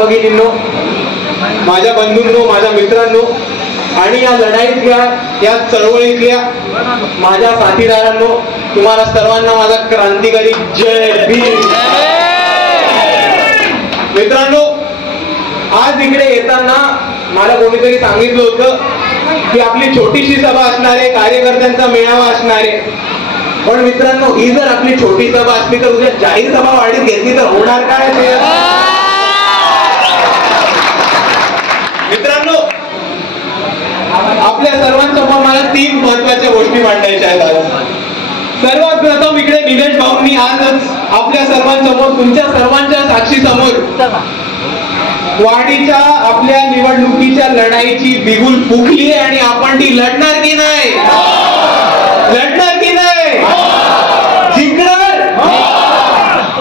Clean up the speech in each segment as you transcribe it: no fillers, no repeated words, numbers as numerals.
भगिनींनो, माझ्या बंधूंनो, माझ्या मित्रांनो आणि या लढाईतल्या, या चळवळीतल्या माझ्या साथीदारांनो, तुम्हाला सर्वांना माझा क्रांतिकारी जय भीम. मित्रांनो, आज इकडे येताना मला कोणीतरी सांगितलं होतं की आपली छोटीशी सभा असणार आहे, कार्यकर्त्यांचा मेळावा असणार आहे. पण मित्रांनो, ही जर आपली छोटी सभा असली तर उद्या जाहीर सभा वाढीत घेतली तर होणार काय? मित्रांनो, आपल्या सर्वांसमोर मला 3 महत्वाच्या गोष्टी मांडायच्या आहेत आज. सर्वात प्रथम इकडे निलेश भाऊंनी आजच आपल्या सर्वांसमोर, तुमच्या सर्वांच्या साक्षी समोर वाडीच्या आपल्या निवडणुकीच्या लढाईची बिगुल फुकली आणि आपण ती लढणार की नाही? लढणार की नाही? जिंकणार?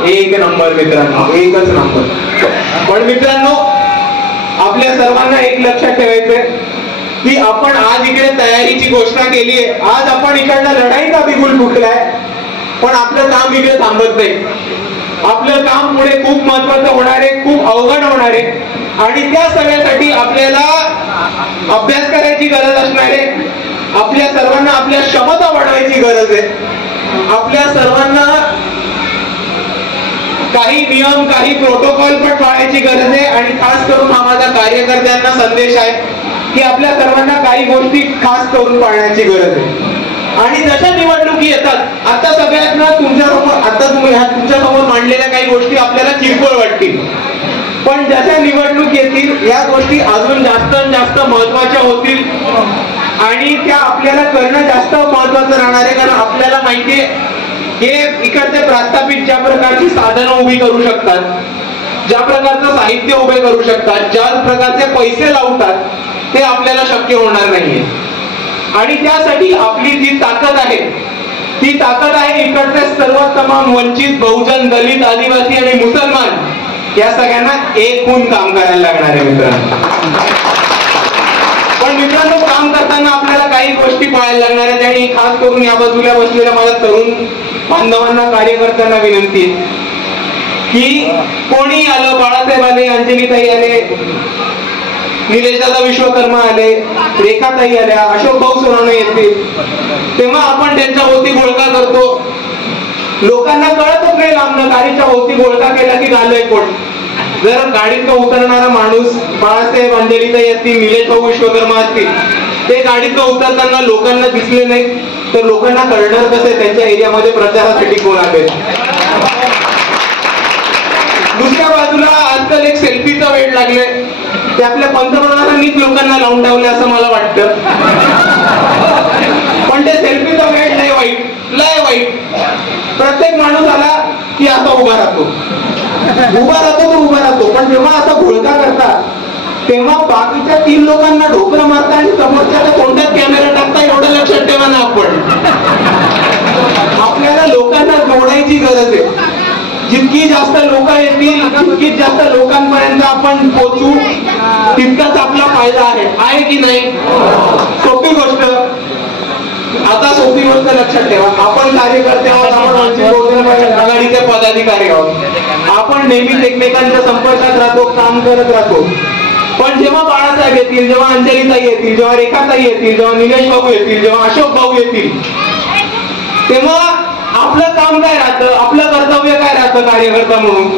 एक नंबर मित्रांनो, एकच नंबर. पण मित्रांनो, आपल्या सर्वांना एक लक्षात ठेवायचंय की आपण आज इकडे तयारीची घोषणा केली आहे, आज आपण इकडनं लढाईचा बिगुल फुकलाय, पण आपलं काम इकडे थांबत नाही. आपलं काम पुढे खूप महत्वाचं होणार आहे, खूप अवघड होणार आहे आणि त्या सगळ्यासाठी आपल्याला अभ्यास करायची गरज असणार आहे. आपल्या सर्वांना आपल्या क्षमता वाढवायची गरज आहे. आपल्या सर्वांना काही नियम, काही प्रोटोकॉल पण पाळायची गरज आहे आणि खास करून हा माझा कार्यकर्त्यांना संदेश आहे की आपल्या सर्वांना काही गोष्टी खास करून पाळण्याची गरज आहे. आणि जशा निवडणुकी येतात, आता सगळ्यात ना तुमच्यासमोर, आता तुमच्या समोर मांडलेल्या काही गोष्टी आपल्याला किरकोळ वाटतील, पण जशा निवडणूक येतील या गोष्टी अजून जास्त जास्त महत्वाच्या होतील आणि त्या आपल्याला करणं जास्त महत्वाचं राहणार आहे. कारण आपल्याला माहितीये हे इकडचे प्रस्थापित ज्या प्रकारची साधनं उभी करू शकतात, ज्या प्रकारचं साहित्य उभे करू शकतात, ज्या प्रकारचे पैसे लावतात, ते आपल्याला शक्य होणार नाहीये. आणि त्यासाठी आपली जी ताकद आहे, ती ताकद आहे इकडचे सर्व तमाम वंचित, बहुजन, दलित, आदिवासी आणि मुसलमान या सगळ्यांना एक होऊन काम करायला लागणार आहे मित्रांनो. पण मित्रांनो, काम करताना आपल्याला काही गोष्टी पाळायला लागणार आहेत आणि खास करून या बाजूला बसलेल्या माझ्या तरुण बांधवांना, कार्यकर्त्यांना विनंती की कोणी आलं, बाळासाहेब आले, अंजलीताई आले, निलेशदादा विश्वकर्मा आले, रेखाताई आल्या, अशोक भाऊ सोनाने येतील, तेव्हा आपण त्यांच्या होती गोळका करतो. लोकांना कळतच नाही, लांबनं गाडीच्या होती गोळका केला की झालंय कोण. जर गाडीतनं उतरणारा माणूस बाळासाहेब, अंजलीताई असतील, निलेश भाऊ विश्वकर्मा असतील, ते गाडीतनं उतरताना लोकांना दिसले नाही तर लोकांना कळणार कसं त्यांच्या एरियामध्ये प्रचारासाठी कोण आले. दुसऱ्या बाजूला आजकाल एक सेल्फीचा वेळ लागले, ते आपल्या पंतप्रधानांनीच लोकांना लावून ठेवले असं मला वाटतं. पण ते सेल्फीचा वेळ लय वाईट, लय वाईट. प्रत्येक माणूस आला की असा उभा राहतो, पण जेव्हा असा घोळका करतात तेव्हा बाकीच्या 3 लोकांना ढोकरं मारता आणि समोरच्या तोंडात कॅमेरा टाकता, एवढं लक्षात ठेवा ना. आपल्याला लोकांना जोडायची गरज आहे. जितकी जास्त लोक येतील, तितकी जास्त लोकांपर्यंत आपण पोहोचू, तितकाच आपला फायदा आहे की नाही? सोपी गोष्ट. आता सोपी गोष्ट लक्षात ठेवा, आपण कार्यकर्ते आहोत, आपण वंचित बहुजन आघाडीचे पदाधिकारी आहोत, आपण नेहमीच एकमेकांच्या संपर्कात राहतो, काम करत राहतो. पण जेव्हा बाळासाहेब येतील, जेव्हा अंजलीताई येतील, जेव्हा रेखाताई येतील, जेव्हा निलेश भाऊ येतील, जेव्हा अशोक भाऊ येतील, तेव्हा आपलं काम काय राहतं, आपलं कर्तव्य काय राहतं कार्यकर्ता म्हणून,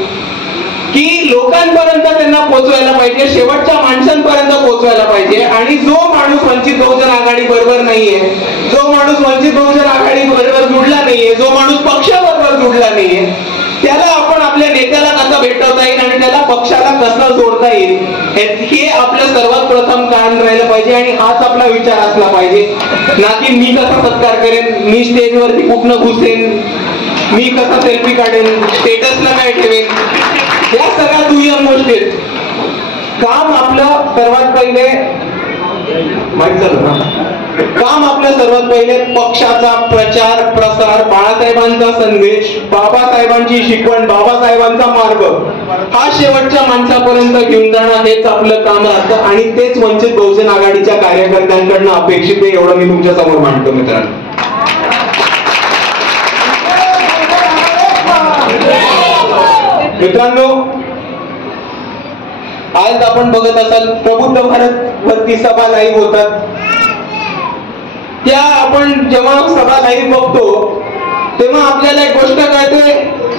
की लोकांपर्यंत त्यांना पोहोचवायला पाहिजे, शेवटच्या माणसांपर्यंत पोहोचवायला पाहिजे. आणि जो माणूस वंचित बहुजन आघाडी बरोबर नाहीये, जो माणूस वंचित बहुजन आघाडी बरोबर जुडला नाहीये, जो माणूस पक्षाबरोबर जुडला नाहीये, त्याला आपण आपल्या नेत्याला कसं भेटवता येईल आणि त्याला पक्षाला कसं जोडता येईल, हे आपलं सर्वात प्रथम कारण राहिलं पाहिजे. आणि हाच आपला विचार असला पाहिजे, ना की मी कसा सत्कार करेन, मी स्टेजवरती कुठनं घुसेन, मी कसा सेल्फी काढेन, स्टेटसला काय ठेवेन, या सगळ्या दुय्यम गोष्टी आहेत. काम आपलं सर्वात पहिले काम आपलं सर्वात पहिले पक्षाचा प्रचार प्रसार, बाळासाहेबांचा संदेश, बाबासाहेबांची शिकवण, बाबासाहेबांचा मार्ग हा शेवटच्या माणसापर्यंत घेऊन जाणं हेच आपलं काम राहतं आणि तेच वंचित बहुजन आघाडीच्या कार्यकर्त्यांकडनं अपेक्षित आहे. एवढं मी तुमच्या समोर मांडतो मित्रांनो. आज आपण बघत असाल प्रबुद्ध भारत वरती सभा लाईव्ह होतात, त्या आपण जेव्हा सभा लाईव्ह बघतो तेव्हा आपल्याला एक गोष्ट कळते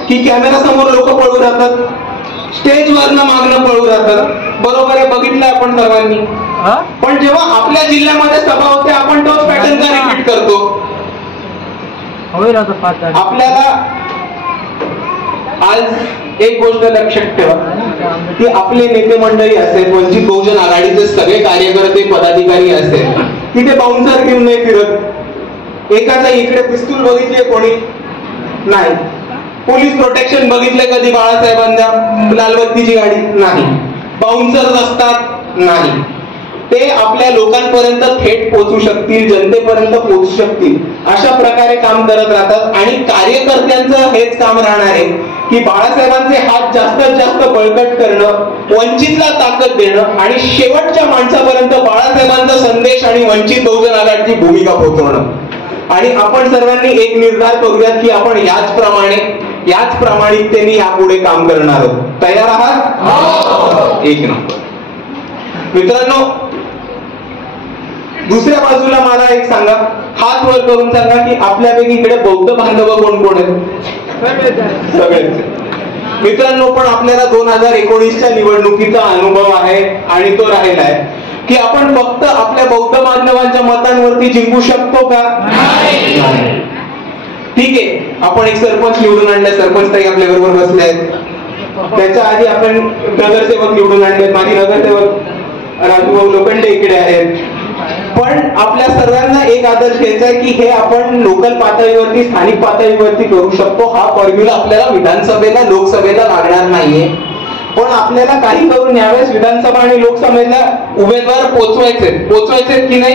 की कॅमेरा समोर लोक पळू राहतात, स्टेजवरनं मागणं पळू राहतात. बरोबर आहे, बघितलंय आपण सर्वांनी. पण जेव्हा आपल्या जिल्ह्यामध्ये सभा होते आपण तोच पॅटर्न का रिपीट करतो? आपल्याला आज एक गोष्ट लक्षात ठेवा की आपले नेते मंडळी असेल, वंचित बहुजन आघाडीचे सगळे कार्यकर्ते पदाधिकारी असेल, तिथे बाउन्सर घेऊन नाही फिरत. एकाचा इकडे पिस्तूल बघितले कोणी नाही, पोलीस प्रोटेक्शन बघितले कधी बाळासाहेबांना, लालबत्तीची गाडी नाही, बाउन्सर असतात नाही. ते आपल्या लोकांपर्यंत थेट पोहोचू शकतील, जनतेपर्यंत पोहोचू शकतील अशा प्रकारे काम करत राहतात. आणि कार्यकर्त्यांचं हेच काम राहणार आहे की बाळासाहेबांचे हात जास्तीत जास्त बळकट करणं, वंचितला ताकद देणं आणि शेवटच्या माणसापर्यंत बाळासाहेबांचा संदेश आणि वंचित बहुजन आघाडीची भूमिका पोहोचवणं. आणि आपण सर्वांनी एक निर्धार करूयात की आपण याच प्रामाणिकतेने यापुढे काम करणार आहोत. तयार आहात? एक नंबर. मित्रांनो, दुसऱ्या बाजूला मला एक सांगा, हात वर करून सांगा की आपल्यापैकी इकडे बौद्ध बांधव कोण कोण आहेत? सगळेच. मित्रांनो, पण आपल्याला 2019च्या निवडणुकीचा अनुभव आहे आणि तो राहिला आहे की आपण फक्त आपल्या बौद्ध बांधवांच्या मतांवरती जिंकू शकतो का? ठीक आहे, आपण एक सरपंच निवडून आणले, सरपंच ताई आपल्या बरोबर बसले आहेत. त्याच्या आधी आपण नगरसेवक निवडून आणले, माझी नगरसेवक राजूभाऊ लोखंडे इकडे आहेत. पण आपल्या सर्वांना एक आदर्श घ्यायचा आहे की हे आपण लोकल पातळीवरती, स्थानिक पातळीवरती करू शकतो. हा फॉर्म्युला आपल्याला विधानसभेला, लोकसभेला लागणार नाहीये. पण आपल्याला काही करून यावेळेस विधानसभा आणि लोकसभेला उमेदवार पोचवायचे की नाही?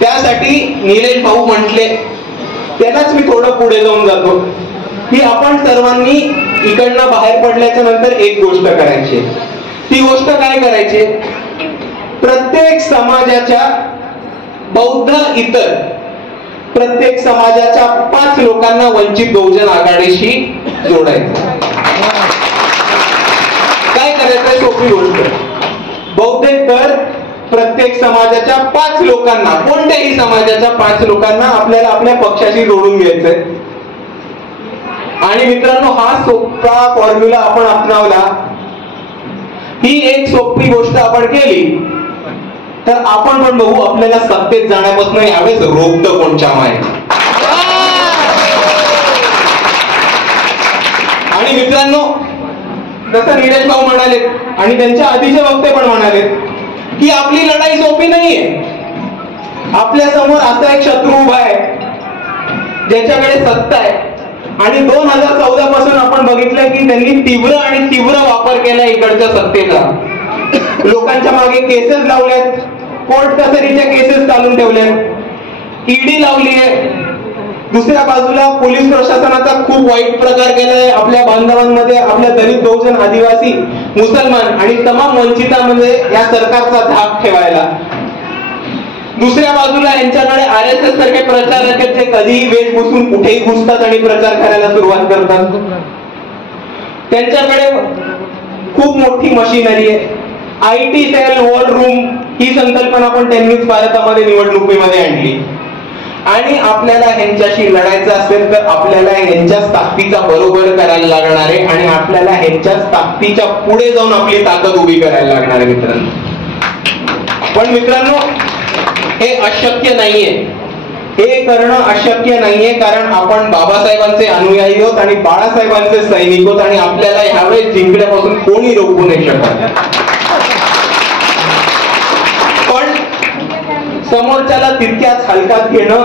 त्यासाठी निलेश भाऊ म्हटले, त्यालाच मी थोडं पुढे जाऊन जातो की आपण सर्वांनी इकडनं बाहेर पडल्याच्या नंतर एक गोष्ट करायची. ती गोष्ट काय करायची? प्रत्येक समाजाच्या, बौद्ध इतर प्रत्येक समाजाच्या 5 लोकांना वंचित बहुजन आघाडीशी जोडायचं. काय करायचं? सोपी गोष्ट. बौद्ध इतर प्रत्येक समाजाच्या 5 लोकांना, कोणत्याही समाजाच्या 5 लोकांना आपल्याला आपल्या पक्षाशी जोडून घ्यायचंय. आणि मित्रांनो, हा सोपा फॉर्म्युला आपण अपनावला, ही एक सोपी गोष्ट आपण केली तर आपण पण बघू आपल्याला सत्तेत जाण्यापासून यावेळेस रोखतं कोणच्या माय. आणि मित्रांनो, जसं निलेश भाऊ म्हणाले आणि त्यांच्या आधीचे वक्ते पण म्हणाले की आपली लढाई सोपी नाहीये. आपल्या समोर असा एक शत्रू उभा आहे ज्याच्याकडे सत्ता आहे आणि 2014 पासून आपण बघितलं की त्यांनी तीव्र वापर केला इकडच्या सत्तेचा. लोकांच्या मागे केसेस लावल्यात, कोर्ट कचेरीच्या केसेस चालून ठेवल्यात, ईडी लावली आहे. दुसऱ्या बाजूला पोलीस प्रशासनाचा खूप वाईट प्रकार केलाय आपल्या बांधवांमध्ये, आपल्या दलित, बहुजन, आदिवासी, मुसलमान आणि तमाम वंचितांमध्ये या सरकारचा धाक ठेवायला. दुसऱ्या बाजूला यांच्याकडे RSS सारखे प्रचारक आहेत जे कधीही वेश घुसून कुठेही घुसतात आणि प्रचार करायला सुरुवात करतात. त्यांच्याकडे खूप मोठी मशिनरी आहे. IT सेल, वॉर रूम ही संकल्पना पण त्यांनीच भारतामध्ये निवडणुकीमध्ये आणली. आणि आपल्याला ह्यांच्याशी लढायचं असेल तर आपल्याला ह्यांच्याच ताकदीचा बरोबर करायला लागणार आहे आणि आपल्याला ह्यांच्याच ताकदीच्या पुढे जाऊन आपली ताकद उभी करायला लागणार आहे मित्रांनो. पण मित्रांनो, हे अशक्य नाहीये, हे करणं अशक्य नाहीये, कारण आपण बाबासाहेबांचे अनुयायी आहोत आणि बाळासाहेबांचे सैनिक आहोत आणि आपल्याला ह्यावेळेस जिंकण्यापासून कोणी रोखू नाही शकत. पण समोरच्याला तितक्याच हलक्यात घेणं,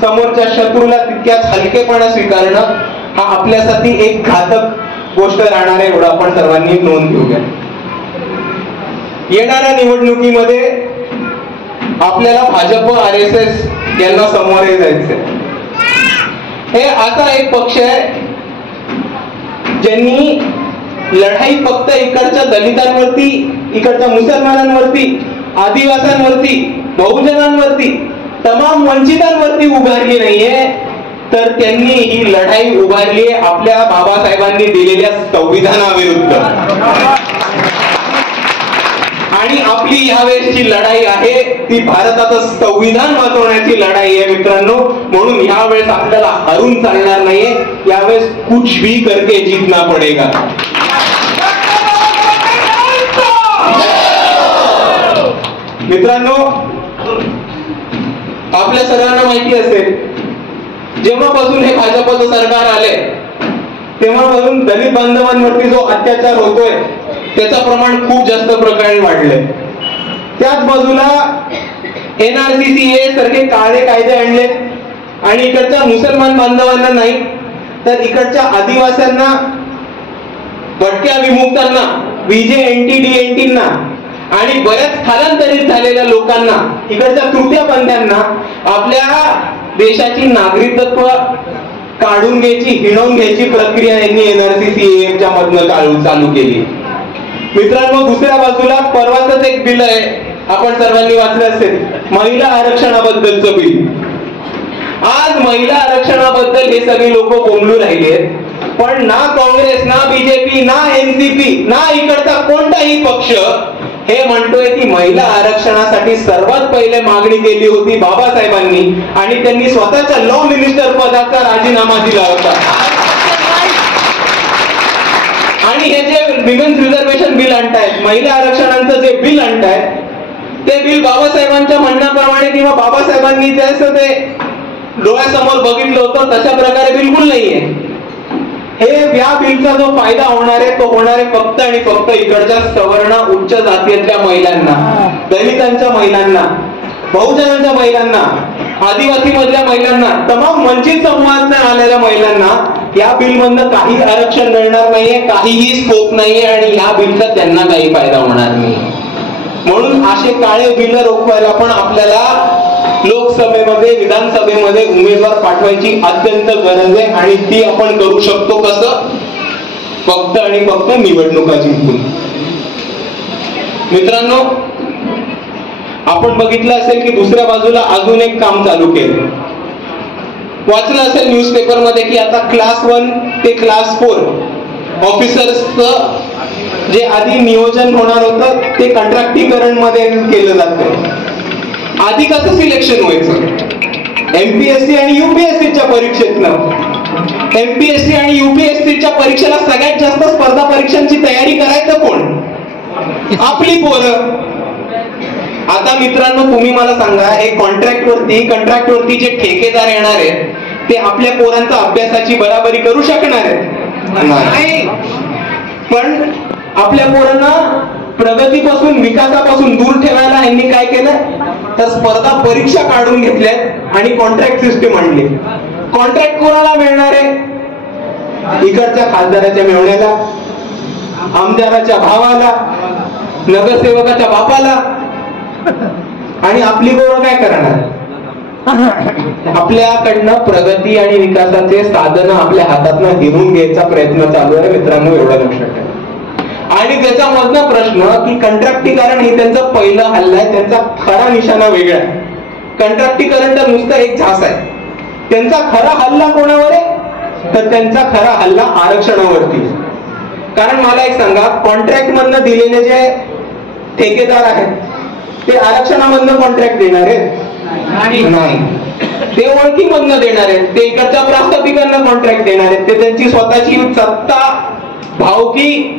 समोरच्या शत्रूला तितक्याच हलकेपणा स्वीकारणं हा आपल्यासाठी एक घातक गोष्ट राहणार आहे, एवढं आपण सर्वांनी नोंद घेऊया. येणाऱ्या निवडणुकीमध्ये आपल्याला भाजप, RSS यांना समोर जायचंय. हे असा एक पक्ष आहे ज्यांनी लढाई फक्त इकडच्या दलितांवरती, इकडच्या मुसलमानांवरती, आदिवासींवरती, बहुजनांवरती, तमाम वंचितांवरती उभारली नाहीये, तर त्यांनी ही लढाई उभारली आपल्या बाबासाहेबांनी दिलेल्या संविधानाविरुद्ध. यावेळेसची लढाई आहे ती भारताचं संविधान वाचवण्याची लढाई आहे मित्रांनो. म्हणून यावेळेस आपल्याला हरून चालणार नाहीये. यावेळेस कुछ भी करके जीतना पडेगा. मित्रांनो, आपल्या सर्वांना माहिती असेल जेव्हापासून हे भाजपचं सरकार आले तेव्हापासून दलित बांधवांवरती जो अत्याचार होतोय त्याचं प्रमाण खूप जास्त प्रकारे वाढलंय. त्याच बाजूला NRC सारखे काळे कायदे आणले आणि इकडच्या मुसलमान बांधवांना नाही तर इकडच्या आदिवासींना, भटक्या विमुक्तांना, VJNT DNTंना आणि बऱ्याच स्थलांतरित झालेल्या लोकांना, इकडच्या तृतीयपंथीयांना आपल्या देशाची नागरिकत्व काढून घ्यायची, हिणवून घ्यायची प्रक्रिया यांनी NRC च्या मधनं चालू केली. मित्रांनो, दुसऱ्या बाजूला परवाच एक बिल आहे, आपण सर्वांनी वाचलं असेल, महिला आरक्षणाबद्दलचं बिल. आज महिला आरक्षणाबद्दल हे सगळे लोक बोंबलू राहिलेत, पण ना काँग्रेस, ना BJP, ना NCP, ना इकडचा कोणताही पक्ष हे म्हणतोय की महिला आरक्षणासाठी सर्वात पहिले मागणी केली होती बाबासाहेबांनी आणि त्यांनी स्वतःच्या लॉ मिनिस्टर पदाचा राजीनामा दिला होता. आणि हे जे विमेन्स रिझर्वेशन बिल आणतायत, महिला आरक्षणाचं जे बिल आणतायत, ते बिल बाबासाहेबांच्या म्हणण्याप्रमाणे किंवा बाबासाहेबांनी जसं ते डोळ्यासमोर बघितलं होतं तशा प्रकारे बिलकुल नाहीये. हे या बिलचा जो फायदा होणार आहे तो होणार आहे फक्त आणि फक्त इकडच्या सवर्ण उच्च जातीतल्या महिलांना, दलितांच्या महिलांना, बहुजनांच्या महिलांना, आदिवासी मधल्या महिलांना, तमाम वंचित समाजात आलेल्या महिलांना या बिल मधनं काही आरक्षण मिळणार नाहीये, काहीही स्कोप नाहीये आणि या बिलचा त्यांना काही फायदा होणार नाही. म्हणून असे काळे बिल रोखवायला पण आपल्याला लोकसभेमध्ये, विधानसभेमध्ये उमेदवार पाठवायची अत्यंत गरज आहे आणि ती आपण करू शकतो कसं? फक्त आणि फक्त निवडणुका जिंकून. मित्रांनो, आपण बघितलं असेल की दुसऱ्या बाजूला अजून एक काम चालू केलं. वाचलं असेल न्यूजपेपर मध्ये की आता क्लास 1 ते क्लास 4 ऑफिसर्सचं जे आधी नियोजन होणार होतं ते कॉन्ट्रॅक्टीकरण मध्ये केलं जातं. आधी कसं सिलेक्शन व्हायचं? MPSC आणि UPSCच्या परीक्षेतनं. MPSC आणि UPSCच्या परीक्षेला सगळ्यात जास्त स्पर्धा परीक्षांची तयारी करायचं कोण? आपली पोरं. आता मित्रांनो, तुम्ही मला सांगा, हे कॉन्ट्रॅक्टवरती जे ठेकेदार येणार आहेत ते आपल्या पोरांचा अभ्यासाची बराबरी करू शकणार आहेत? नाही. पण आपल्या पोरांना प्रगतीपासून, विकासापासून दूर ठेवायला यांनी काय केलं तर स्पर्धा परीक्षा काढून घेतल्यात आणि कॉन्ट्रॅक्ट सिस्टीम आणली. कॉन्ट्रॅक्ट कोणाला मिळणार आहे? इकडच्या खासदाराच्या मेवण्याला, आमदाराच्या भावाला, नगरसेवकाच्या बापाला. आणि आपली पोरं काय करणार? आपल्याकडनं प्रगती आणि विकासाचे साधन आपल्या हातातनं हिरून घ्यायचा प्रयत्न चालू आहे मित्रांनो, एवढं लक्षात ठेवा. आणि त्याचा मधला प्रश्न की कंत्राटीकरण हे त्यांचं पहिलं हल्ला आहे, त्यांचा खरा निशाणा वेगळा आहे. कंत्राटीकरण तर नुसतं एक झास आहे. त्यांचा खरा हल्ला कोणावर आहे तर त्यांचा खरा हल्ला आरक्षणावरती. कारण मला एक सांगा, कॉन्ट्रॅक्ट मधनं दिलेले जे ठेकेदार आहेत ते आरक्षणामधनं कॉन्ट्रॅक्ट देणार आहेत? नाही. ते ओळखीमधनं देणार आहेत, ते इकडच्या प्रास्ताविकांना कॉन्ट्रॅक्ट देणार आहेत, ते त्यांची स्वतःची सत्ता, भावकी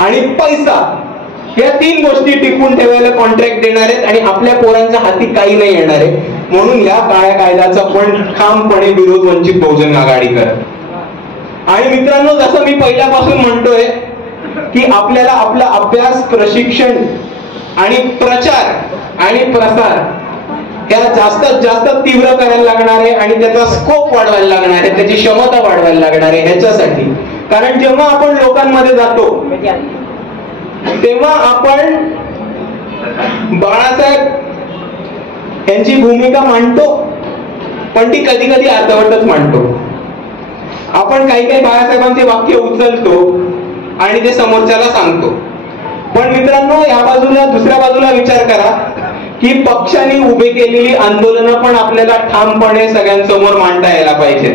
आणि पैसा या 3 गोष्टी टिकून ठेवायला कॉन्ट्रॅक्ट देणार आहेत आणि आपल्या पोरांच्या हाती काही नाही येणार आहे. म्हणून या काळ्या कायद्याचा पण ठामपणे विरोध वंचित बहुजन आघाडी करत. आणि मित्रांनो, जसं मी पहिल्यापासून म्हणतोय की आपल्याला आपला अभ्यास, प्रशिक्षण आणि प्रचार आणि प्रसार या जास्तीत जास्त तीव्र करायला लागणार आहे आणि त्याचा स्कोप वाढवायला लागणार आहे, त्याची क्षमता वाढवायला लागणार आहे ह्याच्यासाठी. कारण जेव्हा आपण लोकांमध्ये जातो तेव्हा आपण बाळासाहेब यांची भूमिका मांडतो, पण ती कधी कधी अर्धवटच मांडतो. आपण काही काही बाळासाहेबांचे वाक्य उचलतो आणि ते समोरच्याला सांगतो. पण मित्रांनो, या बाजूला, दुसऱ्या बाजूला विचार करा की पक्षाने उभे केलेली आंदोलनं पण आपल्याला ठामपणे सगळ्यांसमोर मांडता यायला पाहिजे.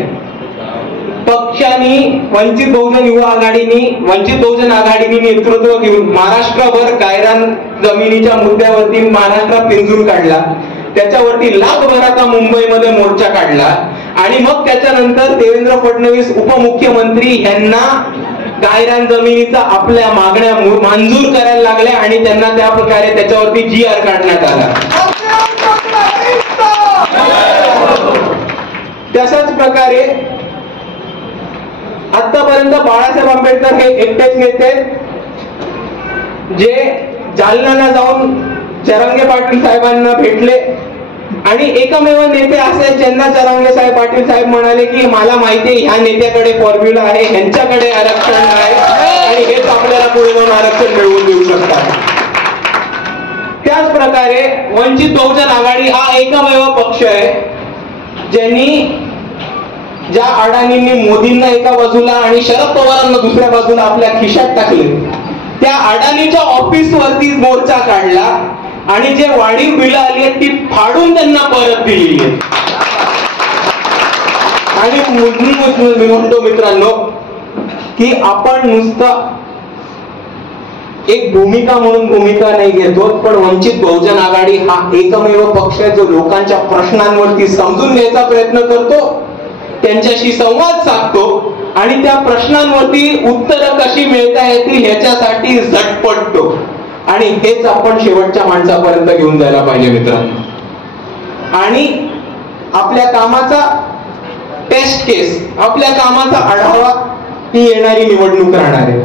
पक्षाने वंचित बहुजन युवा आघाडीनी वंचित बहुजन आघाडीने नेतृत्व घेऊन महाराष्ट्रभर गायरान जमिनीच्या मुद्द्यावरती महाराष्ट्रात पिंजूर काढला, त्याच्यावरती लाखभराचा मुंबईमध्ये मोर्चा काढला आणि मग त्याच्यानंतर देवेंद्र फडणवीस उपमुख्यमंत्री यांना गायरान जमिनीचा आपल्या मागण्या मंजूर करायला लागल्या आणि त्यांना त्या प्रकारे त्याच्यावरती GR काढण्यात आला. तशाच प्रकारे आतापर्यंत बाळासाहेब आंबेडकर हे एकटेच नेते जे जालन्याला जाऊन चरंगे पाटील साहेबांना भेटले आणि एकमेव नेते असे ज्यांना चरंगे साहेब पाटील साहेब म्हणाले की मला माहिती ह्या नेत्याकडे फॉर्म्युला आहे, ह्यांच्याकडे आरक्षण आहे आणि हेच आपल्याला पुढे जाऊन आरक्षण मिळवून देऊ शकतात. त्याच प्रकारे वंचित बहुजन आघाडी हा एकमेव पक्ष आहे ज्यांनी ज्या अडाणींनी मोदींना एका बाजूला आणि शरद पवारांना दुसऱ्या बाजूला आपल्या खिशात टाकले, त्या अडाणीच्या ऑफिस वरती मोर्चा काढला आणि जे वाढीव बिलं आली आहेत ती फाडून त्यांना परत दिली आहे. आणि मी म्हणतो मित्रांनो की आपण नुसतं एक भूमिका म्हणून भूमिका नाही घेतो, पण वंचित बहुजन आघाडी हा एकमेव पक्ष जो लोकांच्या प्रश्नांवरती समजून घ्यायचा प्रयत्न करतो, त्यांच्याशी संवाद साधतो आणि त्या प्रश्नांवरती उत्तरं कशी मिळता येतील ह्याच्यासाठी झटपटतो. आणि हेच आपण शेवटच्या माणसापर्यंत घेऊन जायला पाहिजे मित्रांनो. आणि आपल्या कामाचा टेस्ट केस, आपल्या कामाचा आढावा ही येणारी निवडणूक राहणार आहे.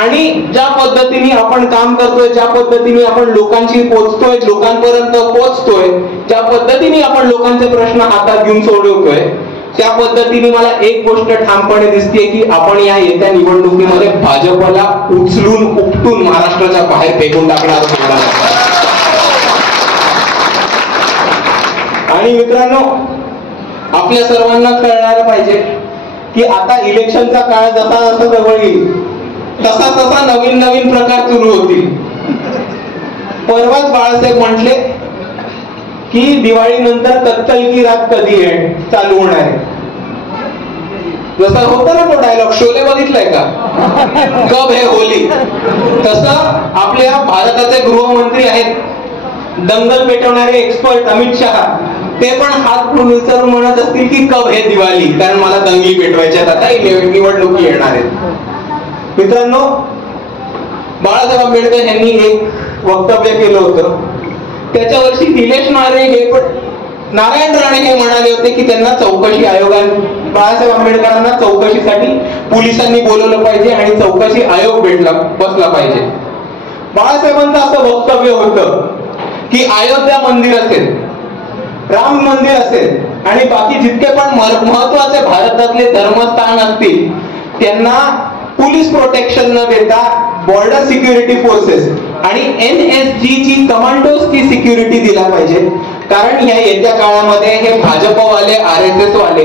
आणि ज्या पद्धतीने आपण काम करतोय, ज्या पद्धतीने आपण लोकांशी पोहोचतोय, लोकांपर्यंत पोहोचतोय, ज्या पद्धतीने आपण लोकांचे प्रश्न हातात घेऊन सोडवतोय, त्या पद्धतीने मला एक गोष्ट ठामपणे दिसते की आपण या येत्या निवडणुकीमध्ये भाजपला उचलून उपटून महाराष्ट्राच्या बाहेर फेकून टाकणार. आणि मित्रांनो आपल्या सर्वांना कळणार पाहिजे की आता इलेक्शनचा काळ जसा जसा जवळ येईल तसा तसा नवीन नवीन प्रकार सुरू होतील. परवाच बाळासाहेब म्हटले की दिवाळीनंतर कत्तल की रात कधी चालू होणार आहे. जसं होतं ना तो डायलॉग, शोले बघितलाय का, कब है होली, तसं आपल्या भारताचे गृहमंत्री आहेत दंगल पेटवणारे एक्सपर्ट अमित शहा, ते पण हात विचारून म्हणत असतील की कब है दिवाळी, कारण मला दंगली पेटवायच्या आता निवडणुकी येणार आहेत. मित्रांनो बाळासाहेब आंबेडकर यांनी एक वक्तव्य केलं होतं, त्याच्यावर्षी निलेश नारायण राणे हे म्हणाले होते की त्यांना चौकशी आयोगाने बाळासाहेब आंबेडकरांना चौकशीसाठी पोलिसांनी बोलवलं पाहिजे आणि चौकशी आयोग बसला पाहिजे. बाळासाहेबांचं असं वक्तव्य होतं की अयोध्या मंदिर असेल, राम मंदिर असेल आणि बाकी जितके पण महत्वाचे भारतातले धर्मस्थान असतील त्यांना पोलीस प्रोटेक्शन न देता बॉर्डर सिक्युरिटी फोर्सेस आणि NSG ची कमांडोजची सिक्युरिटी दिला पाहिजे. कारण ह्या येत्या काळामध्ये हे भाजपवाले RSS वाले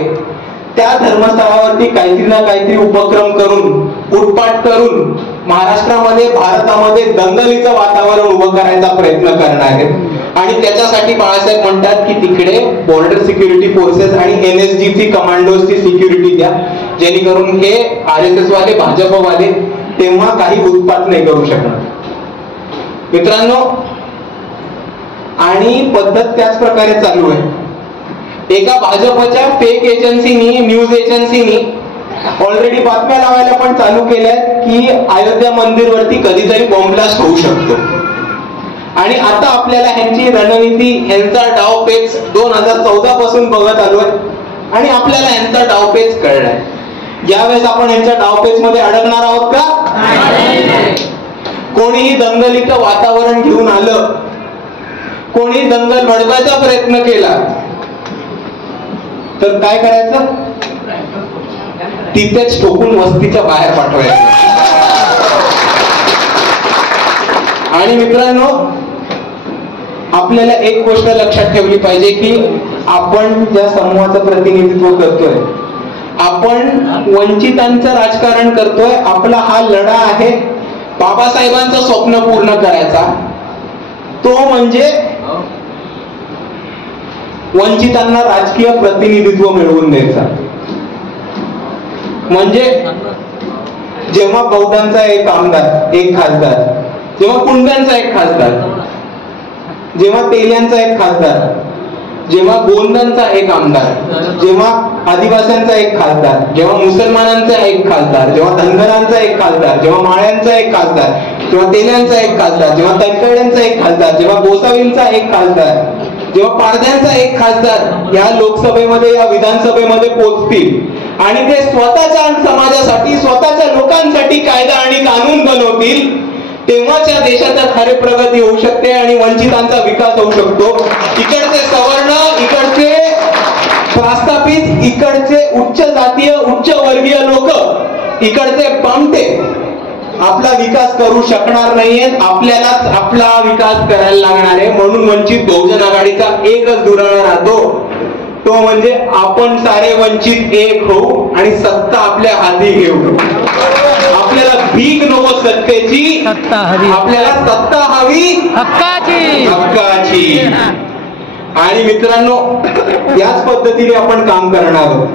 त्या धर्मस्थळावरती काहीतरी ना काहीतरी उपक्रम करून उठपाट करून महाराष्ट्रामध्ये भारतामध्ये दंगलीचं वातावरण उभं करायचा प्रयत्न करणार आहेत. आणि त्याच्यासाठी बाळासाहेब म्हणतात की तिकडे बॉर्डर सिक्युरिटी फोर्सेस आणि NSG ची कमांडोजची सिक्युरिटी द्या, जेणेकरून हे RSS वाले भाजपवाले तेव्हा काही उत्पात नाही करू शकणार. मित्रांनो आणि पद्धत त्याच प्रकारे चालू आहे. एका भाजपच्या फेक एजन्सीनी, न्यूज एजन्सीनी ऑलरेडी बातम्या लावायला पण चालू केल्यात की अयोध्या मंदिरवरती कधीतरी बॉम्ब ब्लास्ट होऊ शकतो. आणि आता आपल्याला ह्यांची रणनीती, ह्यांचा डावपेच 2014 पासून बघत आलोय आणि आपल्याला ह्यांचा डावपेच कळलाय. यावेळेस आपण ह्यांच्या डावपेच मध्ये अडकणार आहोत का? कोणीही दंगलीचं वातावरण घेऊन आलं, कोणी दंगल भडवायचा प्रयत्न केला तर काय करायचं? तिथेच ठोकून वस्तीच्या बाहेर पाठवायचं. आणि मित्रांनो आपल्याला एक गोष्ट लक्षात ठेवली पाहिजे की आपण ज्या समूहाचं प्रतिनिधित्व करतोय, आपण वंचितांचं राजकारण करतोय. आपला हा लढा आहे बाबासाहेबांचं स्वप्न पूर्ण करायचा, तो म्हणजे वंचितांना राजकीय प्रतिनिधित्व मिळवून द्यायचा. म्हणजे जेव्हा बौद्धांचा एक आमदार, एक खासदार, जेव्हा कुणब्यांचा एक खासदार, जेव्हा तेल्यांचा एक खासदार, जेव्हा गोंदांचा एक आमदार, जेव्हा आदिवासींचा एक खासदार, जेव्हा मुसलमानांचा एक खासदार, जेव्हा धनगरांचा एक खासदार, जेव्हा माळ्यांचा एक खासदार, जेव्हा तेल्यांचा एक खासदार, जेव्हा तळकड्यांचा एक खासदार, जेव्हा गोसावींचा एक खासदार, जेव्हा पारध्यांचा एक खासदार या लोकसभेमध्ये, या विधानसभेमध्ये पोहोचतील आणि ते स्वतःच्या समाजासाठी, स्वतःच्या लोकांसाठी कायदा आणि कानून बनवतील, तेव्हाच या देशाचा खरी प्रगती होऊ शकते आणि वंचितांचा विकास होऊ शकतो. इकडचे सवर्ण, इकडचे प्रस्थापित, इकडचे उच्च जातीय, उच्च वर्गीय लोक, इकडचे पामटे आपला विकास करू शकणार नाहीयेत. आपल्यालाच आपला विकास करायला लागणार आहे. म्हणून वंचित बहुजन आघाडीचा एकच धोरण राहतो, तो म्हणजे आपण सारे वंचित एक होऊ आणि सत्ता आपल्या हाती घेऊ. आपल्याला भीक नको सत्तेची, आपल्याला सत्ता हवी हक्काची. आणि मित्रांनो, याच पद्धतीने आपण काम करणार आहोत.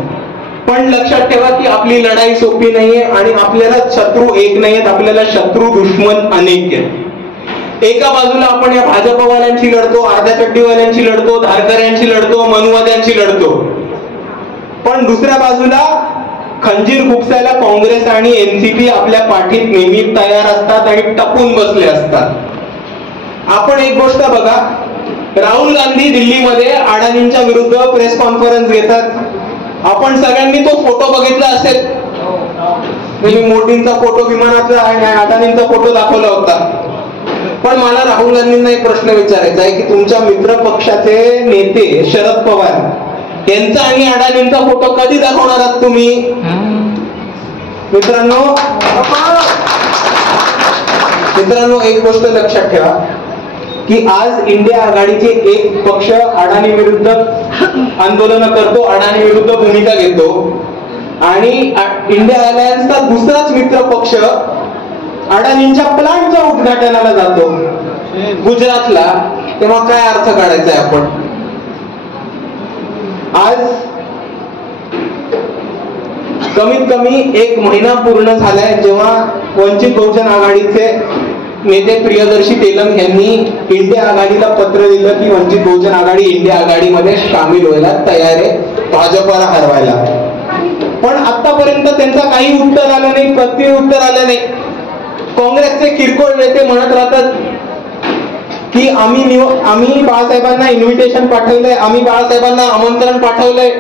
पण लक्षात ठेवा की आपली लढाई सोपी नाहीये आणि आपल्याला शत्रू एक नाहीयेत, आपल्याला शत्रू दुश्मन अनेक आहेत. एका बाजूला आपण या भाजपवाल्यांशी लढतो, अर्ध्या चड्डीवाल्यांशी लढतो, धारकऱ्यांशी लढतो, मनुवाद्यांशी लढतो. पण दुसऱ्या बाजूला खंजीर खुपसायला काँग्रेस आणि एनसीपी आपल्या पाठीत नेहमी तयार असतात आणि टपून बसले असतात. आपण एक गोष्ट बघा, राहुल गांधी दिल्लीमध्ये अडाणींच्या विरुद्ध प्रेस कॉन्फरन्स घेतात. आपण सगळ्यांनी तो फोटो बघितला असेल. मी मोदींचा फोटो विमानाचा आणि अडाणींचा फोटो दाखवला होता. पण मला राहुल गांधींना एक प्रश्न विचारायचा आहे की तुमच्या मित्र पक्षाचे नेते शरद पवार यांचा आणि अडाणींचा फोटो कधी दाखवणार आहात तुम्ही? मित्रांनो, एक गोष्ट लक्षात ठेवा की आज इंडिया आघाडीचे एक पक्ष अडाणी विरुद्ध आंदोलन करतो, अडाणी विरुद्ध भूमिका घेतो आणि इंडिया अलायन्सचा दुसराच मित्र पक्ष अडाणींच्या प्लांटच्या उद्घाटनाला जातो गुजरातला. तेव्हा काय अर्थ काढायचा आहे आपण? आज कमीत कमी एक महिना पूर्ण झालाय जेव्हा वंचित बहुजन आघाडीचे नेते प्रियदर्शी तेलंग यांनी इंडिया आघाडीला पत्र दिलं की वंचित बहुजन आघाडी इंडिया आघाडीमध्ये सामील व्हायला तयार आहे, भाजपला हरवायला. पण आतापर्यंत त्यांचा काही उत्तर आलं नाही, प्रत्युत्तर आलं नाही. काँग्रेसचे किरकोळ नेते म्हणत राहतात की आम्ही बाळासाहेबांना इन्व्हिटेशन पाठवलंय, आम्ही बाळासाहेबांना आमंत्रण पाठवलंय,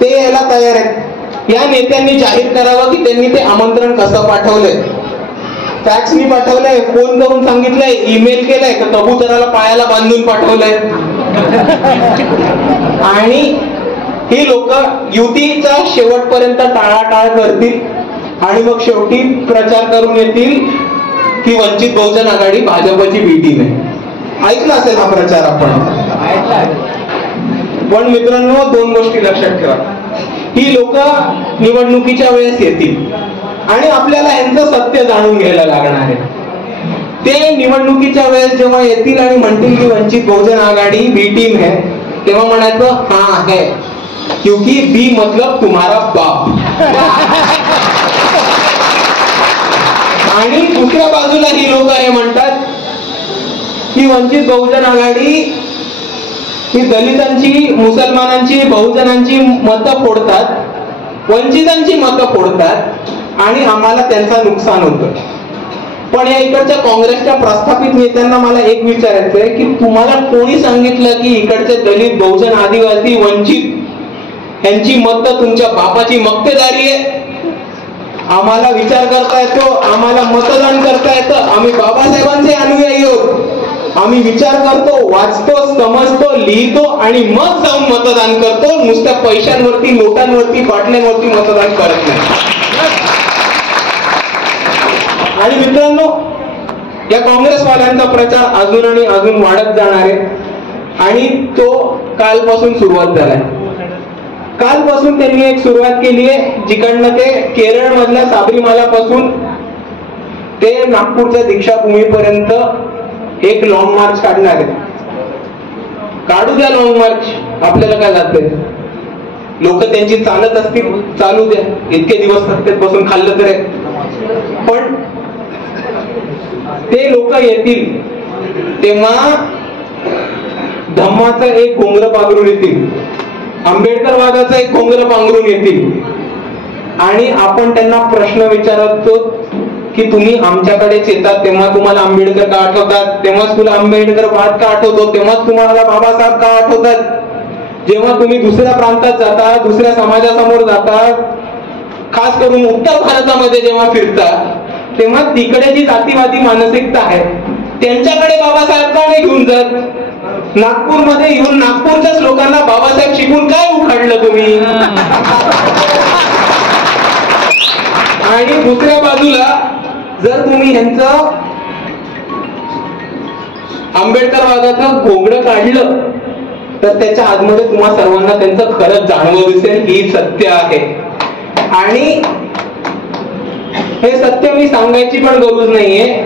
ते यायला तयार आहेत. या नेत्यांनी जाहीर करावं की त्यांनी ते आमंत्रण कसं पाठवलंय. फॅक्सनी पाठवलंय, फोन करून सांगितलंय, ईमेल केलंय, का कबुतराला पायाला बांधून पाठवलंय. आणि ही लोक युतीचा शेवटपर्यंत टाळाटाळ करतील आणि मग शेवटी प्रचार करून येतील की वंचित बहुजन आघाडी भाजपची बी टीम आहे. ऐकलं असेल हा प्रचार आपण. पण मित्रांनो, दोन गोष्टी लक्षात ठेवा. ही लोक निवडणुकीच्या वेळेस येतील आणि आपल्याला यांचं सत्य जाणून घ्यायला लागणार आहे. ते निवडणुकीच्या वेळेस जेव्हा येतील आणि म्हणतील की वंचित बहुजन आघाडी बी टीम है, तेव्हा म्हणायचं हाँ है, क्योंकि बी मतलब तुम्हारा बाप. आणि दुसऱ्या बाजूला ही लोक हे म्हणतात की वंचित बहुजन आघाडी ही दलितांची, मुसलमानांची, बहुजनांची मतं फोडतात, वंचितांची मतं फोडतात आणि आम्हाला त्यांचं नुकसान होतं. पण या इकडच्या काँग्रेसच्या प्रस्थापित नेत्यांना मला एक विचारायचंय की तुम्हाला कोणी सांगितलं की इकडचे दलित, बहुजन, आदिवासी, वंचित यांची मतं तुमच्या बापाची मक्तेदारी आहे? आम्हाला विचार करता येतो, आम्हाला मतदान करता येतं, आम्ही बाबासाहेबांचे अनुयायी आहोत. आम्ही विचार करतो, वाचतो, समजतो, लिहितो आणि मग जाऊन मतदान करतो. नुसत्या पैशांवरती, नोटांवरती, बाटल्यांवरती मतदान करत नाही. आणि मित्रांनो, या काँग्रेसवाल्यांचा प्रचार अजून आणि अजून वाढत जाणार आहे आणि तो कालपासून सुरुवात झालाय. कालपासून त्यांनी एक सुरुवात केली आहे जिकडनं ते केरळ मधल्या साबरीमालापासून ते नागपूरच्या दीक्षाभूमीपर्यंत एक लॉंग मार्च काढणार आहे. काढू द्या लॉंग मार्च, आपल्याला काय जातंय. लोक त्यांची चालत असतील, चालू द्या, इतके दिवस सत्तेत बसून खाल्लं तर. पण ते लोक येतील तेव्हा धम्माचं एक घोंगरं पांघरून येतील, आंबेडकरवादाचं एक घोंगरं पांघरून येतील आणि आपण त्यांना प्रश्न विचारतो की तुम्ही आमच्याकडेच येतात तेव्हा तुम्हाला आंबेडकर का आठवतात, तेव्हाच तुला आंबेडकर वाद का आठवतो, तेव्हाच तुम्हाला बाबासाहेब का आठवतात. जेव्हा तुम्ही दुसऱ्या प्रांतात जाता, दुसऱ्या समाजासमोर जाता, खास करून उत्तर भारतामध्ये जेव्हा फिरता, तेव्हा तिकडे जी जातीवादी मानसिकता आहे त्यांच्याकडे बाबासाहेब का नाही घेऊन जात. नागपूरमध्ये येऊन नागपूरच्याच लोकांना बाबासाहेब शिकून काय उखाडलं तुम्ही. आणि दुसऱ्या बाजूला जर तुम्ही यांचं आंबेडकरवादाचं घोंगडं काढलं तर त्याच्या आतमध्ये तुम्हा सर्वांना त्यांचं खरंच जाणवं दिसेल ही सत्य आहे. आणि हे सत्य मी सांगायची पण गरज नाहीये.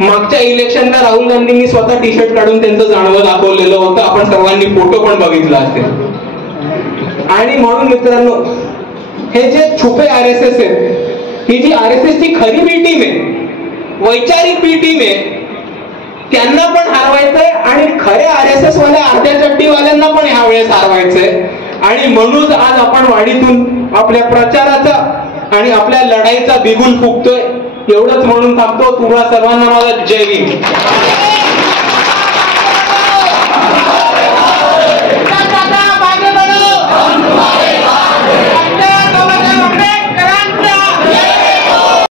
मागच्या इलेक्शनला राहुल गांधींनी स्वतः टी शर्ट काढून त्यांचं जाणवं दाखवलेलं होतं, आपण सर्वांनी फोटो पण बघितला असेल. आणि म्हणून मित्रांनो, हे जे छुपे RSS आहेत, ही जी RSS ची खरी बी टीम आहे, वैचारिक बी टीम आहे, त्यांना पण हरवायचंय आणि खऱ्या RSS वाल्या अर्ध्या चट्टीवाल्यांना पण ह्यावेळेस हरवायचंय. आणि म्हणून आज आपण वाडीतून आपल्या प्रचाराचा आणि आपल्या लढाईचा बिगुल फुकतोय. एवढंच म्हणून थांबतो. तुम्हा सर्वांना माझा जय भीम.